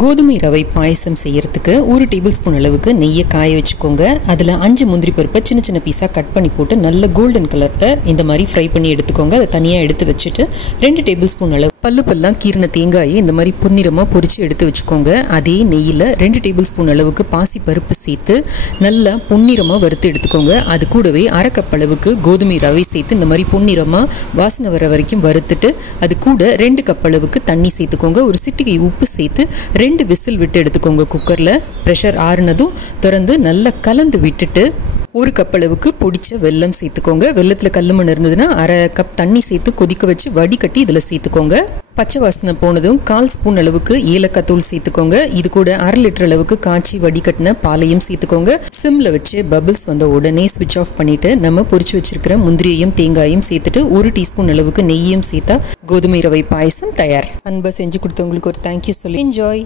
கோதுமை ரவை பாயசம் செய்யறதுக்கு 1 டேபிள் ஸ்பூன் அளவுக்கு நெய்யை காய வச்சுக்கோங்க. அதில் 5 முந்திரி பருப்பை சின்ன சின்ன பீஸாக கட் பண்ணி போட்டு நல்ல கோல்டன் கலரில் இந்த மாதிரி ஃப்ரை பண்ணி எடுத்துக்கோங்க. அதை தனியாக எடுத்து வச்சுட்டு 2 டேபிள் ஸ்பூன் அளவு பல்லுப்பெல்லாம் கீரின தேங்காயை இந்த மாதிரி பொன்னிறமாக பொரித்து எடுத்து வச்சுக்கோங்க. அதே நெய்யில் 2 டேபிள் ஸ்பூன் அளவுக்கு பாசி பருப்பு சேர்த்து நல்லா பொன்னிறமாக வறுத்து எடுத்துக்கோங்க. அது கூடவே 1/2 கப் அளவுக்கு கோதுமை ரவை சேர்த்து இந்த மாதிரி பொன்னிறமாக வாசனை வர வரைக்கும் வறுத்துட்டு அது கூட 2 கப் அளவுக்கு தண்ணி சேர்த்துக்கோங்க. ஒரு சிட்டிகை உப்பு சேர்த்து 2 விசில் விட்டு எடுத்துக்கோங்க. குக்கரில் ப்ரெஷர் ஆறுனதும் திறந்து நல்லா கலந்து விட்டுட்டு 1 கப் அளவுக்கு பொடிச்ச வெல்லம் சேர்த்துக்கோங்க. வெள்ளத்தில் கல் மண் இருந்ததுன்னா 1/2 கப் தண்ணி சேர்த்து கொதிக்க வச்சு வடிகட்டி இதில் சேர்த்துக்கோங்க. பச்சை வாசனை போனதும் 1/4 ஸ்பூன் அளவுக்கு ஏலக்காய் தூள் சேர்த்துக்கோங்க. இது கூட 1/2 லிட்டர் அளவுக்கு காய்ச்சி வடிகட்டின பாலையும் சேர்த்துக்கோங்க. சிம்ல வச்சு பபிள்ஸ் வந்த உடனே ஸ்விட்ச் ஆஃப் பண்ணிட்டு நம்ம பொரிச்சு வச்சிருக்கிற முந்திரியையும் தேங்காயும் சேர்த்துட்டு 1 டீஸ்பூன் அளவுக்கு நெய்யும் சேர்த்தா கோதுமை ரவை பாயசம் தயார். அன்பா செஞ்சு கொடுத்தவங்களுக்கு ஒரு தேங்க்யூ சொல்லி என்ஜாய்.